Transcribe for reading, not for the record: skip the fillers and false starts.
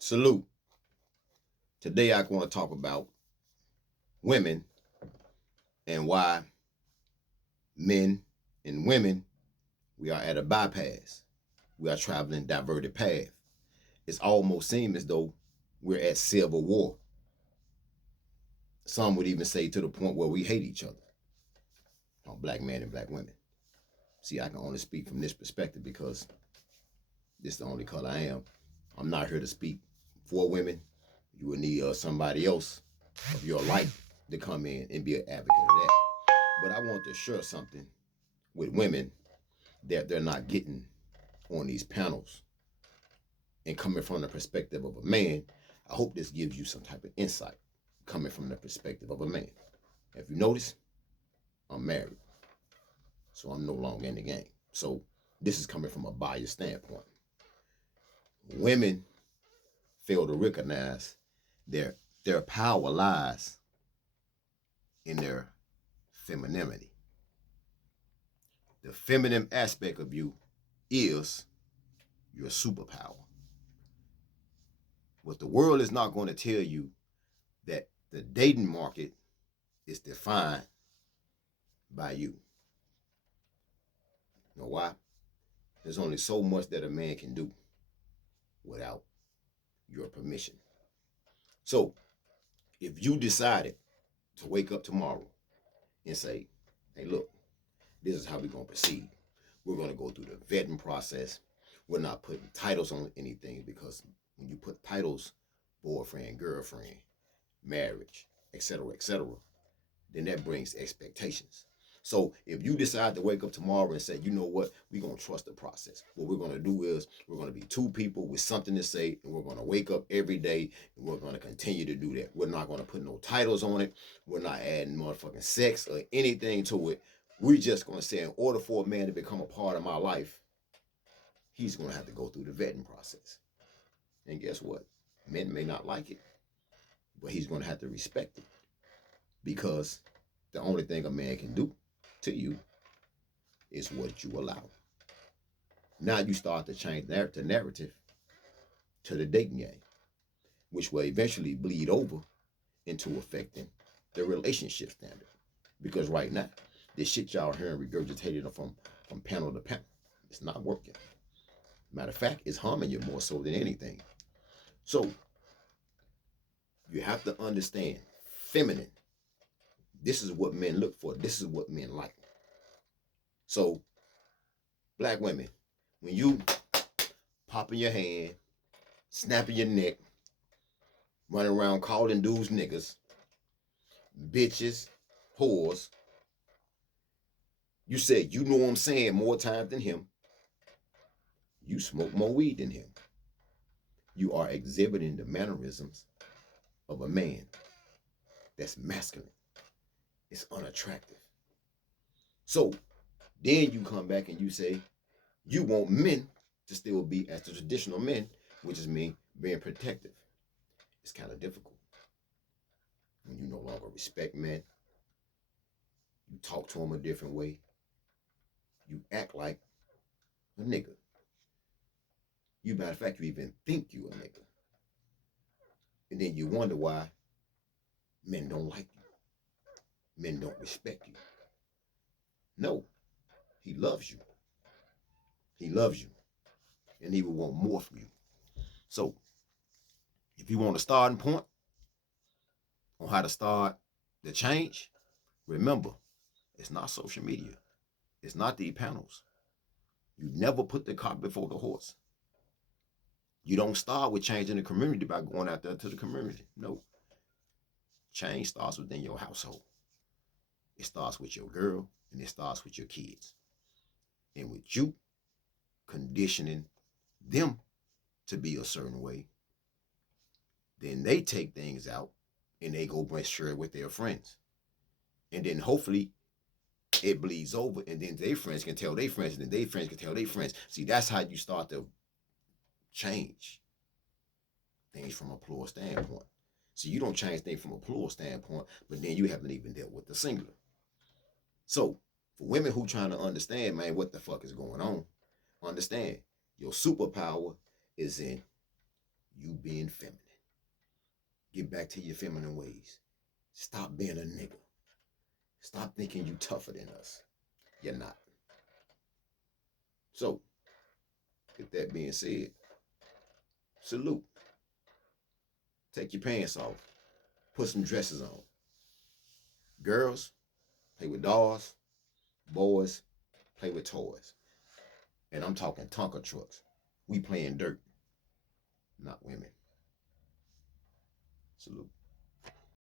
Salute. Today I want to talk about women and why men and women we are at a bypass. We are traveling diverted path. It's almost seems as though we're at civil war. Some would even say to the point where we hate each other. Black men and black women. See, I can only speak from this perspective because this is the only color I am. I'm not here to speak for women. You will need somebody else of your life to come in and be an advocate of that. But I want to share something with women that they're not getting on these panels. And coming from the perspective of a man, I hope this gives you some type of insight coming from the perspective of a man. If you notice, I'm married, so I'm no longer in the game. So this is coming from a biased standpoint. Women fail to recognize their power lies in their femininity. The feminine aspect of you is your superpower. What the world is not going to tell you that the dating market is defined by you. You know why? There's only so much that a man can do without your permission. So if you decided to wake up tomorrow and say, hey, look, this is how we're going to proceed. We're going to go through the vetting process. We're not putting titles on anything because when you put titles, boyfriend, girlfriend, marriage, etc., then that brings expectations. So if you decide to wake up tomorrow and say, you know what, we're going to trust the process. What we're going to do is we're going to be two people with something to say, and we're going to wake up every day, and we're going to continue to do that. We're not going to put no titles on it. We're not adding motherfucking sex or anything to it. We're just going to say, in order for a man to become a part of my life, he's going to have to go through the vetting process. And guess what? Men may not like it, but he's going to have to respect it because the only thing a man can do to you is what you allow. Now you start to change the narrative to the dating game, which will eventually bleed over into affecting the relationship standard. Because right now, this shit y'all hearing regurgitated from panel to panel, it's not working. Matter of fact, it's harming you more so than anything. So you have to understand feminine. This is what men look for. This is what men like. So, black women, when you popping your hand, snapping your neck, running around calling dudes niggas, bitches, whores, you said you know what I'm saying more times than him. You smoke more weed than him. You are exhibiting the mannerisms of a man that's masculine. It's unattractive. So then you come back and you say you want men to still be as the traditional men, which is me being protective. It's kind of difficult when you no longer respect men. You talk to them a different way. You act like a nigga. You, matter of fact, you even think you a nigga. And then you wonder why men don't like you. Men don't respect you. No, he loves you. He loves you. And he will want more from you. So, if you want a starting point on how to start the change, remember, it's not social media. It's not the panels. You never put the cart before the horse. You don't start with changing the community by going out there to the community. No. Change starts within your household. It starts with your girl and it starts with your kids. And with you conditioning them to be a certain way, then they take things out and they go share it with their friends. And then hopefully it bleeds over and then their friends can tell their friends and then their friends can tell their friends. See, that's how you start to change things from a plural standpoint. So you don't change things from a plural standpoint, but then you haven't even dealt with the singular. So for women who trying to understand, man, what the fuck is going on, understand your superpower is in You being feminine. Get back to your feminine ways. Stop being a nigga. Stop thinking you tougher than us. You're not. So, with that being said, salute. Take your pants off. Put some dresses on. Girls, play with dolls. Boys, play with toys. And I'm talking Tonka trucks. We playing dirt, not women. Salute.